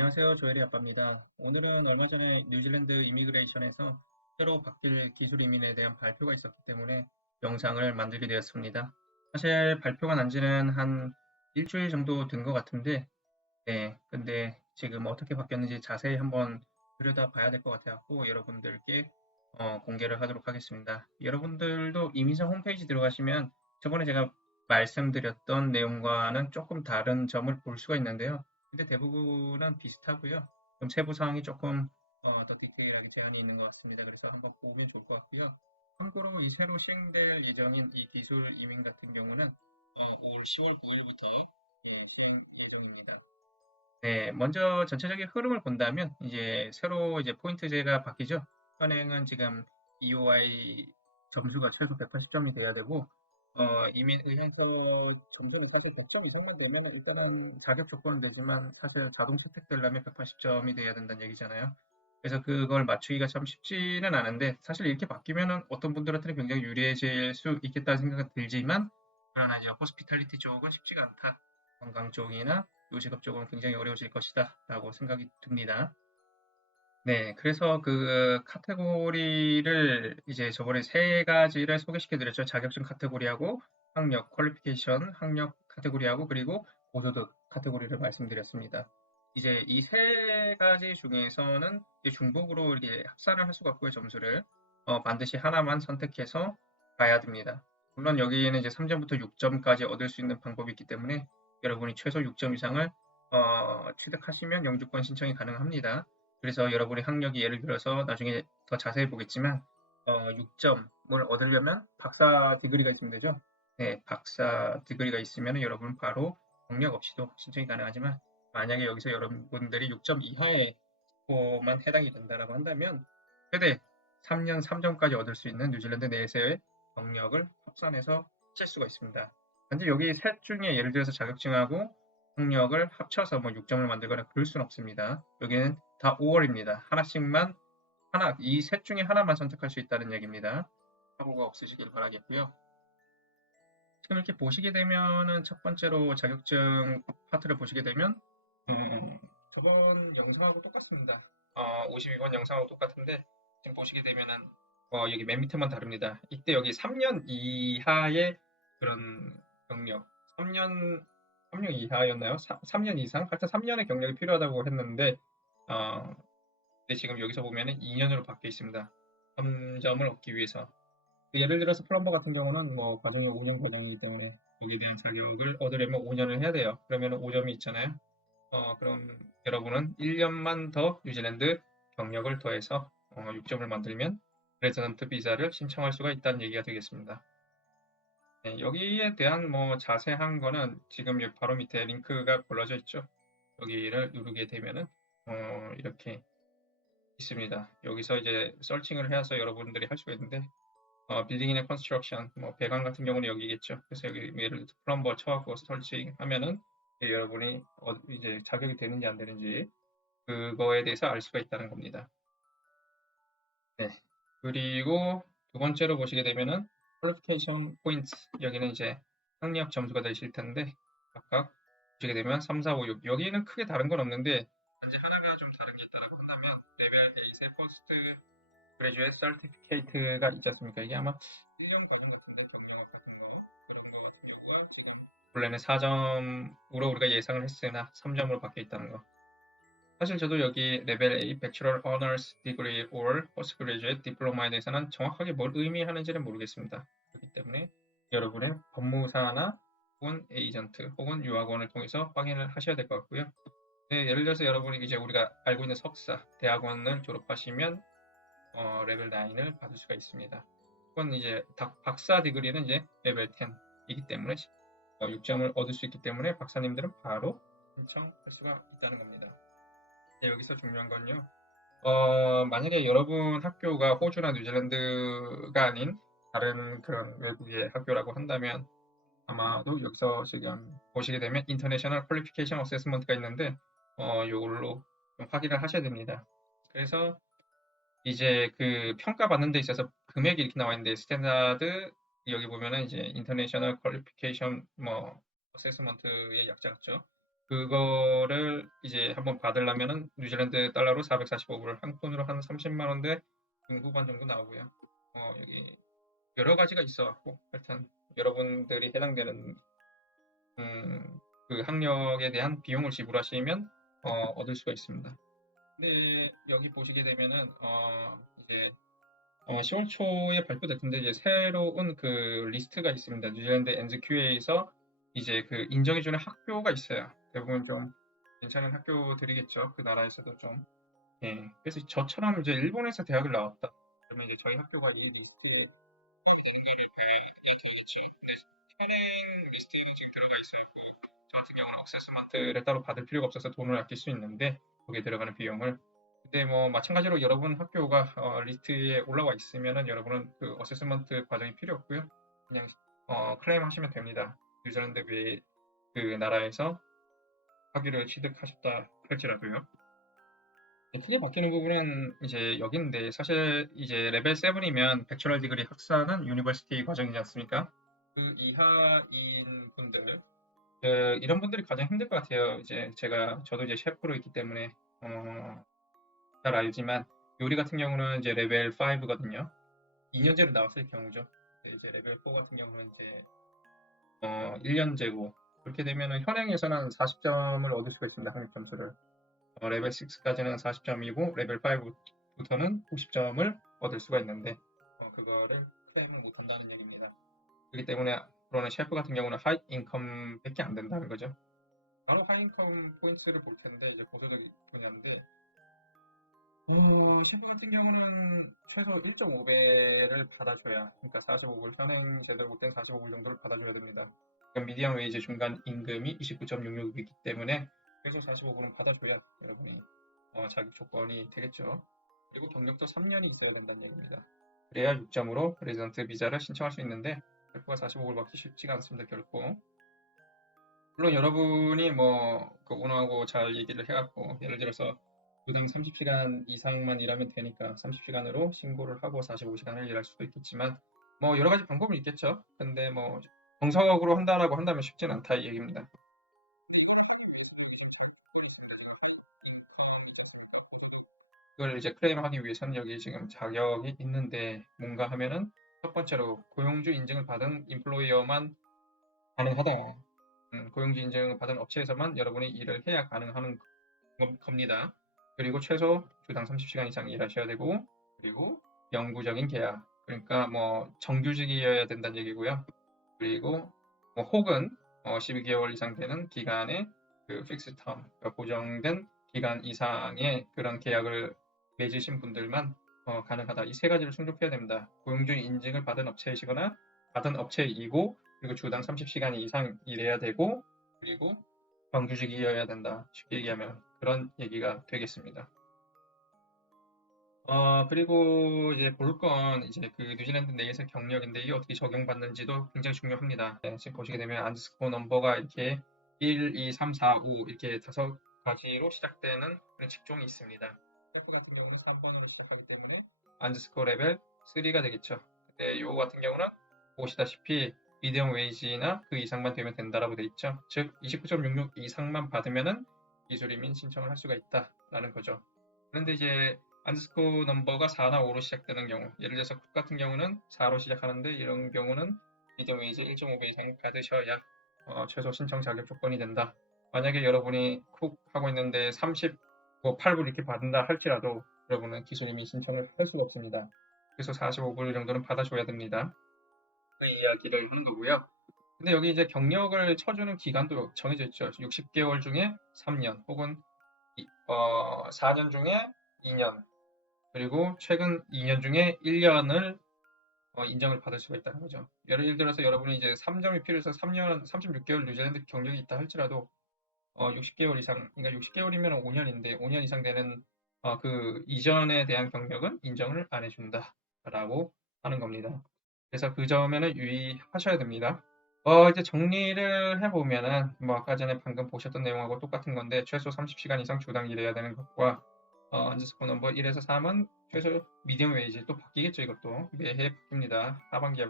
안녕하세요. 조엘이 아빠입니다. 오늘은 얼마 전에 뉴질랜드 이미그레이션에서 새로 바뀔 기술 이민에 대한 발표가 있었기 때문에 영상을 만들게 되었습니다. 사실 발표가 난 지는 한 일주일 정도 된 것 같은데, 네, 근데 지금 어떻게 바뀌었는지 자세히 한번 들여다 봐야 될 것 같아서 여러분들께 공개를 하도록 하겠습니다. 여러분들도 이민성 홈페이지 들어가시면 저번에 제가 말씀드렸던 내용과는 조금 다른 점을 볼 수가 있는데요. 근데 대부분은 비슷하고요. 좀 세부 사항이 조금 더 디테일하게 제한이 있는 것 같습니다. 그래서 한번 보면 좋을 것 같고요. 참고로 이 새로 시행될 예정인 이 기술 이민 같은 경우는 올 10월 9일부터 시행 예정입니다. 네, 먼저 전체적인 흐름을 본다면 이제 새로 이제 포인트제가 바뀌죠. 현행은 지금 EOI 점수가 최소 180점이 돼야 되고 이민 의향서 점수는 사실 100점 이상만 되면 일단은 자격 조건은 되지만 사실 자동 채택되려면 180점이 돼야 된다는 얘기잖아요. 그래서 그걸 맞추기가 참 쉽지는 않은데 사실 이렇게 바뀌면은 어떤 분들한테는 굉장히 유리해질 수 있겠다는 생각이 들지만 그러나 이제 호스피탈리티 쪽은 쉽지가 않다. 관광 쪽이나 요식업 쪽은 굉장히 어려워질 것이다 라고 생각이 듭니다. 네, 그래서 그 카테고리를 이제 저번에 세 가지를 소개시켜 드렸죠. 자격증 카테고리하고 학력, 퀄리피케이션, 학력 카테고리하고 그리고 고소득 카테고리를 말씀드렸습니다. 이제 이 세 가지 중에서는 이제 중복으로 이렇게 합산을 할 수가 없고요, 점수를. 반드시 하나만 선택해서 가야 됩니다. 물론 여기에는 이제 3점부터 6점까지 얻을 수 있는 방법이 있기 때문에 여러분이 최소 6점 이상을 취득하시면 영주권 신청이 가능합니다. 그래서 여러분의 학력이 예를 들어서 나중에 더 자세히 보겠지만 6점을 얻으려면 박사 디그리가 있으면 되죠. 네, 박사 디그리가 있으면 여러분 바로 경력 없이도 신청이 가능하지만 만약에 여기서 여러분들이 6점 이하의 스코어만 해당이 된다라고 한다면 최대 3년 3점까지 얻을 수 있는 뉴질랜드 내에서의 경력을 합산해서 칠 수가 있습니다. 근데 여기 셋 중에 예를 들어서 자격증하고 학력을 합쳐서 뭐 6점을 만들거나 그럴 수는 없습니다. 여기는 다 5월입니다. 하나씩만 이 셋 중에 하나만 선택할 수 있다는 얘기입니다. 사고가 없으시길 바라겠고요. 지금 이렇게 보시게 되면은 첫 번째로 자격증 파트를 보시게 되면 저번 영상하고 똑같습니다. 52번 영상하고 똑같은데 지금 보시게 되면은 여기 맨 밑에만 다릅니다. 이때 여기 3년 이하의 그런 경력, 3년 이하였나요? 3년 이상? 하여튼 3년의 경력이 필요하다고 했는데 어, 근데 지금 여기서 보면은 2년으로 바뀌어 있습니다. 3점을 얻기 위해서. 예를 들어서 플럼버 같은 경우는 뭐 과정이 5년 과정이기 때문에 여기에 대한 자격을 얻으려면 5년을 해야 돼요. 그러면 5점이 있잖아요. 그럼 여러분은 1년만 더 뉴질랜드 경력을 더해서 6점을 만들면 레지던트 비자를 신청할 수가 있다는 얘기가 되겠습니다. 네, 여기에 대한 뭐 자세한 거는 지금 여기 바로 밑에 링크가 걸러져 있죠. 여기를 누르게 되면은 이렇게 있습니다. 여기서 이제 서칭을 해서 여러분들이 할 수가 있는데 빌딩이나 컨스트럭션, 뭐 배관 같은 경우는 여기겠죠. 그래서 여기 예를 들어 플럼버 쳐갖고 설치하면은 여러분이 이제 자격이 되는지 안 되는지 그거에 대해서 알 수가 있다는 겁니다. 네. 그리고 두 번째로 보시게 되면은 퀄리피케이션 포인트 여기는 이제 학력 점수가 되실 텐데 각각 보시게 되면 3, 4, 5, 6 여기는 크게 다른 건 없는데 단지 하나가 좀 다른 게 있다라고 한다면 레벨 A의 포스트 그레주에이트 서티피케이트가 있지 않습니까? 이게 아마 1년 과정 같은데 경영학 같은 거 그런 거 같은 경우가 지금 원래는 4점으로 우리가 예상을 했으나 3점으로 바뀌어 있다는 거. 사실 저도 여기 레벨 A Bachelor Honors Degree or Postgraduate Diploma에 대해서는 정확하게 뭘 의미하는지는 모르겠습니다. 그렇기 때문에 여러분의 법무사나 혹은 에이전트 혹은 유학원을 통해서 확인을 하셔야 될 것 같고요. 네, 예를 들어서 여러분이 이제 우리가 알고 있는 석사, 대학원을 졸업하시면 레벨 9을 받을 수가 있습니다. 혹은 이제 박사 디그리는 이제 레벨 10이기 때문에 6점을 얻을 수 있기 때문에 박사님들은 바로 신청할 수가 있다는 겁니다. 네, 여기서 중요한 건요. 만약에 여러분 학교가 호주나 뉴질랜드가 아닌 다른 그런 외국의 학교라고 한다면 아마도 여기서 지금 보시게 되면 인터내셔널 퀄리피케이션 어세스먼트가 있는데 요걸로 좀 확인을 하셔야 됩니다. 그래서 이제 그 평가받는 데 있어서 금액이 이렇게 나와 있는데 스탠다드 여기 보면은 이제 인터내셔널 퀄리피케이션 뭐 어세스먼트의 약자 같죠. 그거를 이제 한번 받으려면은 뉴질랜드 달러로 445불, 한국 돈으로 한 30만 원대 중후반 정도 나오고요. 여기 여러 가지가 있어갖고 하여튼 여러분들이 해당되는 그 학력에 대한 비용을 지불하시면 얻을 수가 있습니다. 근데 여기 보시게 되면은 이제 10월 초에 발표됐는데 이제 새로운 그 리스트가 있습니다. 뉴질랜드 NZQA에서 이제 그 인정해주는 학교가 있어요. 대부분 좀 괜찮은 학교들이겠죠. 그 나라에서도 좀. 예. 그래서 저처럼 이제 일본에서 대학을 나왔다. 그러면 이제 저희 학교가 이 리스트에 되겠죠. 근데 현행 리스트에 지금 들어가 있어요. 저 같은 경우는 어세스먼트를 따로 받을 필요가 없어서 돈을 아낄 수 있는데 거기에 들어가는 비용을. 근데 뭐 마찬가지로 여러분 학교가 리스트에 올라와 있으면은 여러분은 그 어세스먼트 과정이 필요 없고요. 그냥 클레임 하시면 됩니다. 뉴질랜드 외에 그 나라에서 학위를 취득하셨다 할지라도요. 크게 바뀌는 부분은 이제 여기인데 사실 이제 레벨 7이면 백처럴 디그리 학사는 유니버시티 과정이지 않습니까? 그 이하인 분들 이런 분들이 가장 힘들 것 같아요. 이제 저도 이제 셰프로 있기 때문에 잘 알지만 요리 같은 경우는 이제 레벨 5거든요. 2년제로 나왔을 경우죠. 근데 이제 레벨 4 같은 경우는 이제 1년제고 그렇게 되면은 현행에서는 40점을 얻을 수가 있습니다. 학력 점수를. 레벨 6까지는 40점이고 레벨 5부터는 50점을 얻을 수가 있는데 그거를 클레임을 못 한다는 얘기입니다. 그렇기 때문에 앞으로는 셰프 같은 경우는 하이 인컴밖에 안 된다는 거죠. 바로 하이인컴 포인트를 볼 텐데 이제 고소득 분야인데 셰프 같은 경우는 최소 1.5배를 받아줘야 그러니까 45불 선행 제대로 못된 45불 정도를 받아줘야 됩니다. 그러니까 미디엄 웨이지 중간 임금이 29.66이기 때문에 최소 45불은 받아줘야 여러분이 자격 조건이 되겠죠. 그리고 경력도 3년이 있어야 된다는 얘기입니다. 그래야 6점으로 레지던트 비자를 신청할 수 있는데 셰프가 45불 받기 쉽지가 않습니다. 결코. 물론 여러분이 그 오너하고 잘 얘기를 해갖고 예를 들어서 주당 30시간 이상만 일하면 되니까 30시간으로 신고를 하고 45시간을 일할 수도 있겠지만 여러 가지 방법이 있겠죠. 근데 정석으로 한다라고 한다면 쉽진 않다 이 얘기입니다. 그걸 이제 클레임하기 위해서는 여기 지금 자격이 있는데 뭔가 하면은 첫 번째로 고용주 인증을 받은 인플로이어만 가능하다. 고용주 인증을 받은 업체에서만 여러분이 일을 해야 가능한 겁니다. 그리고 최소 주당 30시간 이상 일하셔야 되고, 그리고 영구적인 계약, 그러니까 정규직이어야 된다는 얘기고요. 그리고 혹은 12개월 이상 되는 기간의 그 픽스 텀, 그러니까 고정된 기간 이상의 그런 계약을 맺으신 분들만 가능하다. 이 세 가지를 충족해야 됩니다. 고용주 인증을 받은 업체이시거나 받은 업체이고, 그리고 주당 30시간 이상 일해야 되고, 그리고 정규직이어야 된다. 쉽게 얘기하면 그런 얘기가 되겠습니다. 그리고 이제 볼 건 이제 그 뉴질랜드 내에서 경력인데 이게 어떻게 적용받는지도 굉장히 중요합니다. 네, 지금 보시게 되면 안드스코어 넘버가 이렇게 1, 2, 3, 4, 5 이렇게 5가지로 시작되는 그런 직종이 있습니다. 셰프 같은 경우는 3번으로 시작하기 때문에 안드스코어 레벨 3가 되겠죠. 근데 요거 같은 경우는 보시다시피 미디엄 웨이지나 그 이상만 되면 된다라고 돼 있죠. 즉 29.66 이상만 받으면은 기술 이민 신청을 할 수가 있다라는 거죠. 그런데 이제 안드스코어 넘버가 4나 5로 시작되는 경우, 예를 들어서 쿡 같은 경우는 4로 시작하는데 이런 경우는 미디엄 웨이지 1.5배 이상 받으셔야 최소 신청 자격 조건이 된다. 만약에 여러분이 쿡 하고 있는데 38불 이렇게 받는다 할지라도 여러분은 기술 이민 신청을 할 수가 없습니다. 그래서 45불 정도는 받아줘야 됩니다. 그 이야기를 하는 거고요. 근데 여기 이제 경력을 쳐주는 기간도 정해져 있죠. 60개월 중에 3년 혹은 4년 중에 2년 그리고 최근 2년 중에 1년을 인정을 받을 수가 있다는 거죠. 예를 들어서 여러분이 이제 3점이 필요해서 3년, 36개월 뉴질랜드 경력이 있다 할지라도 60개월 이상, 그러니까 60개월이면 5년인데 5년 이상 되는 그 이전에 대한 경력은 인정을 안 해준다라고 하는 겁니다. 그래서 그 점에는 유의하셔야 됩니다. 이제 정리를 해보면은 아까 전에 방금 보셨던 내용하고 똑같은 건데 최소 30시간 이상 주당 일해야 되는 것과 안드스코어 넘버 1에서 3은 최소 미디엄 웨이지 또 바뀌겠죠. 이것도 매해 바뀝니다. 하반기에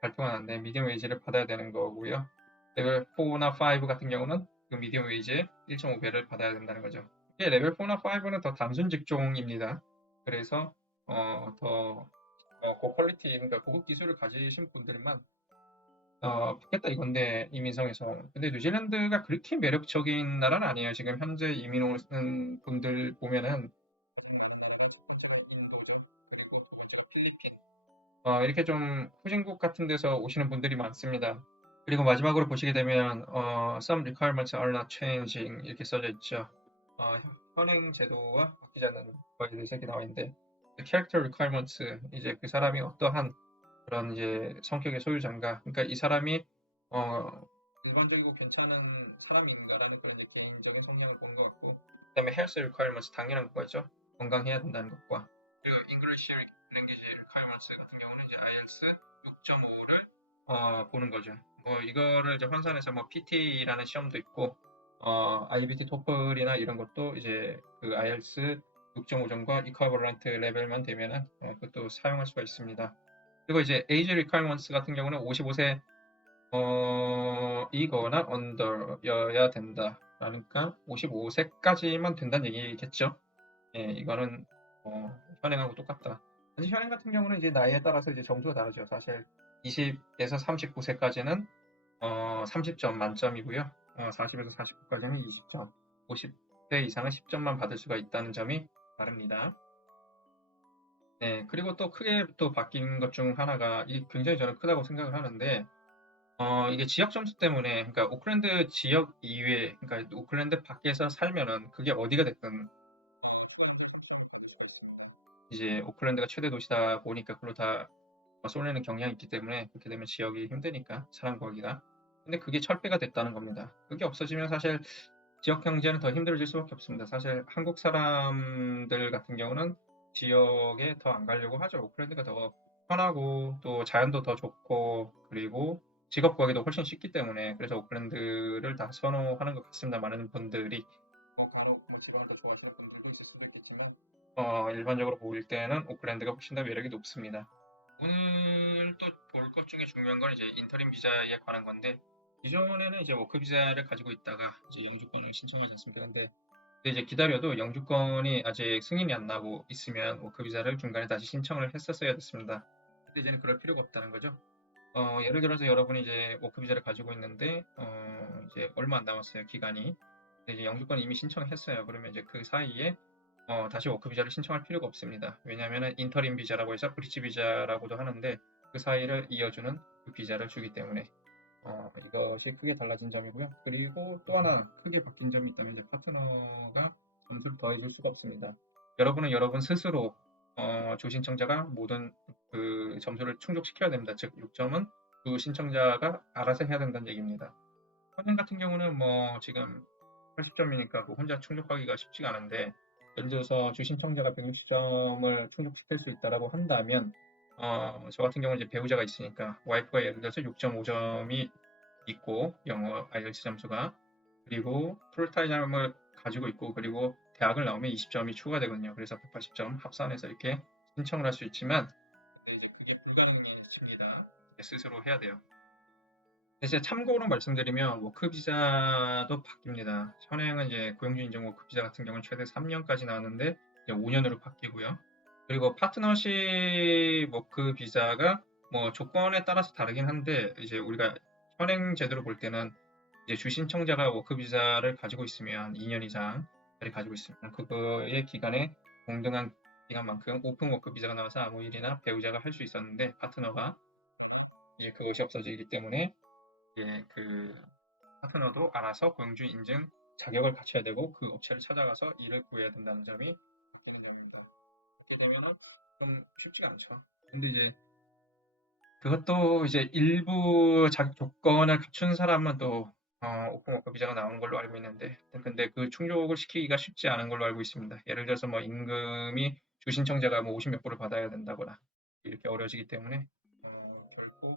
발표가 났는데 미디엄 웨이지를 받아야 되는 거고요. 레벨 4나 5 같은 경우는 그 미디엄 웨이지의 1.5배를 받아야 된다는 거죠. 이게 레벨 4나 5는 더 단순 직종입니다. 그래서 더 고퀄리티, 그러니까 고급 기술을 가지신 분들만 받겠다 이건데, 이민성에서. 근데 뉴질랜드가 그렇게 매력적인 나라는 아니에요. 지금 현재 이민 오는 분들 보면은 가장 많은 나라가 첫 번째가 인도죠. 그리고 두 번째가 필리핀. 이렇게 좀 후진국 같은 데서 오시는 분들이 많습니다. 그리고 마지막으로 보시게 되면 some requirements are not changing 이렇게 써져 있죠. 현행 제도와 바뀌지 않는 거에 대해서 이렇게 나와 있는데, the character requirements, 이제 그 사람이 어떠한 그런 이제 성격의 소유자인가, 그러니까 이 사람이 일반적이고 괜찮은 사람인가라는 그런 이제 개인적인 성향을 보는 것 같고, 그다음에 health requirements, 당연한 거죠. 건강해야 된다는 것과, 그리고 English language requirements 같은 경우는 이제 IELTS 6.5를 보는 거죠. 뭐 이거를 이제 환산해서 뭐 PT라는 시험도 있고, IBT 토플이나 이런 것도 이제 그 IELTS 6.5점과 equivalent 레벨만 되면은 그것도 사용할 수가 있습니다. 그리고 이제 age requirements 같은 경우는 55세 이거나 언더여야 된다. 그러니까 55세까지만 된다는 얘기겠죠. 예, 이거는 현행하고 똑같다. 사실 현행 같은 경우는 이제 나이에 따라서 이제 점수가 다르죠. 사실 20에서 39세까지는 30점 만점이고요. 40에서 49까지는 20점, 50세 이상은 10점만 받을 수가 있다는 점이 다릅니다. 네, 그리고 또 크게 또 바뀐 것 중 하나가, 이 굉장히 저는 크다고 생각을 하는데, 이게 지역 점수 때문에, 그러니까 오클랜드 지역 이외, 그러니까 오클랜드 밖에서 살면은 그게 어디가 됐든 초과점수를 합산할 수가 있습니다. 이제 오클랜드가 최대 도시다 보니까 그걸로 다 쏠리는 경향이 있기 때문에, 그렇게 되면 지역이 힘드니까 사람 구하기가. 근데 그게 철폐가 됐다는 겁니다. 그게 없어지면 사실 지역 경제는 더 힘들어질 수밖에 없습니다. 사실 한국 사람들 같은 경우는 지역에 더 안 가려고 하죠. 오클랜드가 더 편하고 또 자연도 더 좋고, 그리고 직업 구하기도 훨씬 쉽기 때문에, 그래서 오클랜드를 다 선호하는 것 같습니다. 많은 분들이 간혹 지방을 더 좋아하시는 분들도 있을 수도 있겠지만, 일반적으로 보일 때는 오클랜드가 훨씬 더 매력이 높습니다. 오늘 또 볼 것 중에 중요한 건 이제 인터림 비자에 관한 건데, 기존에는 이제 워크 비자를 가지고 있다가 이제 영주권을 신청하지 않습니까? 근데 이제 기다려도 영주권이 아직 승인이 안 나고 있으면 워크 비자를 중간에 다시 신청을 했었어야 됐습니다. 근데 이제는 그럴 필요가 없다는 거죠. 예를 들어서 여러분이 이제 워크 비자를 가지고 있는데 이제 얼마 안 남았어요, 기간이. 근데 이제 영주권 이미 신청했어요. 그러면 이제 그 사이에 다시 워크 비자를 신청할 필요가 없습니다. 왜냐하면 인터림 비자라고 해서 브릿지 비자라고도 하는데, 그 사이를 이어주는 그 비자를 주기 때문에 이것이 크게 달라진 점이고요. 그리고 또 하나 크게 바뀐 점이 있다면, 이제 파트너가 점수를 더해줄 수가 없습니다. 여러분은 여러분 스스로 조신청자가 모든 그 점수를 충족시켜야 됩니다. 즉 6점은 그 신청자가 알아서 해야 된다는 얘기입니다. 현행 같은 경우는 뭐 지금 80점이니까 그 혼자 충족하기가 쉽지가 않은데, 예를 들어서 주신청자가 160점을 충족시킬 수 있다라고 한다면, 저 같은 경우는 이제 배우자가 있으니까 와이프가 예를 들어서 6.5점이 있고, 영어 IELTS 점수가, 그리고 풀타임을 가지고 있고, 그리고 대학을 나오면 20점이 추가되거든요. 그래서 180점 합산해서 이렇게 신청을 할 수 있지만, 근데 이제 그게 불가능해집니다. 스스로 해야 돼요. 이제 참고로 말씀드리면 워크 비자도 바뀝니다. 현행은 이제 고용주 인정 워크 비자 같은 경우는 최대 3년까지 나왔는데 이제 5년으로 바뀌고요. 그리고 파트너십 워크 비자가 뭐 조건에 따라서 다르긴 한데, 이제 우리가 현행 제도로 볼 때는 이제 주신청자가 워크 비자를 가지고 있으면 2년 이상 가지고 있으면 그거의 기간에 동등한 기간만큼 오픈 워크 비자가 나와서 아무 일이나 배우자가 할 수 있었는데, 파트너가 이제 그것이 없어지기 때문에 이제 그 파트너도 알아서 고용주 인증 자격을 갖춰야 되고, 그 업체를 찾아가서 일을 구해야 된다는 점이 바뀌는 점입니다. 그렇게 되면은 좀 쉽지가 않죠. 근데 이제 그것도 이제 일부 자격 조건을 갖춘 사람은 또 오픈워크 비자가 나오는 걸로 알고 있는데, 근데 그 충족을 시키기가 쉽지 않은 걸로 알고 있습니다. 예를 들어서 뭐 임금이 주신청자가 뭐 50몇 불을 받아야 된다거나 이렇게 어려워지기 때문에 결코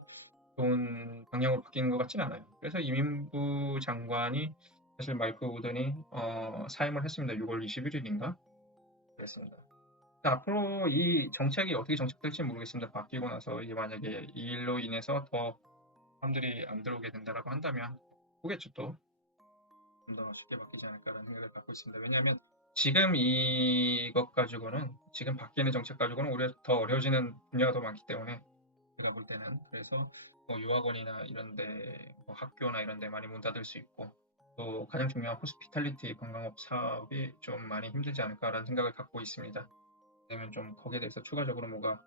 좋은 방향으로 바뀌는 것 같지는 않아요. 그래서 이민부 장관이 사실 마이크 우든이 사임을 했습니다. 6월 21일인가 그랬습니다. 앞으로 이 정책이 어떻게 정책될지 모르겠습니다. 바뀌고 나서 이게 만약에 이 일로 인해서 더 사람들이 안 들어오게 된다라고 한다면 보겠죠 또. 좀 더 쉽게 바뀌지 않을까라는 생각을 갖고 있습니다. 왜냐하면 지금 이것 가지고는 지금 바뀌는 정책 가지고는 오히려 더 어려워지는 분야가 더 많기 때문에 제가 볼 때는 그래서 뭐 유학원이나 이런데 뭐 학교나 이런데 많이 문 닫을 수 있고 또 가장 중요한 호스피탈리티 관광업 사업이 좀 많이 힘들지 않을까라는 생각을 갖고 있습니다. 그러면 좀 거기에 대해서 추가적으로 뭐가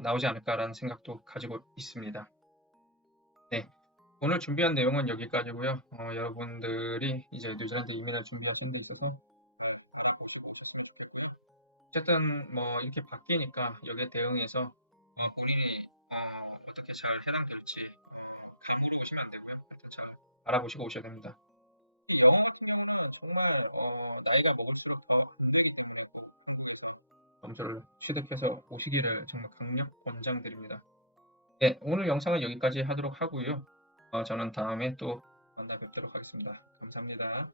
나오지 않을까라는 생각도 가지고 있습니다. 네. 오늘 준비한 내용은 여기까지고요. 여러분들이 이제 뉴질랜드 이민을 준비하시는 데 있어서 알아보시고 오셨으면 좋겠고요. 어쨌든 뭐 이렇게 바뀌니까 여기에 대응해서 본인이 어떻게 잘 해당될지 갈무로 오시면 안 되고요. 하여튼 잘 알아보시고 오셔야 됩니다. 정말 나이가 먹을수록 점수를 취득해서 오시기를 정말 강력 권장드립니다. 네, 오늘 영상은 여기까지 하도록 하고요. 저는 다음에 또 만나 뵙도록 하겠습니다. 감사합니다.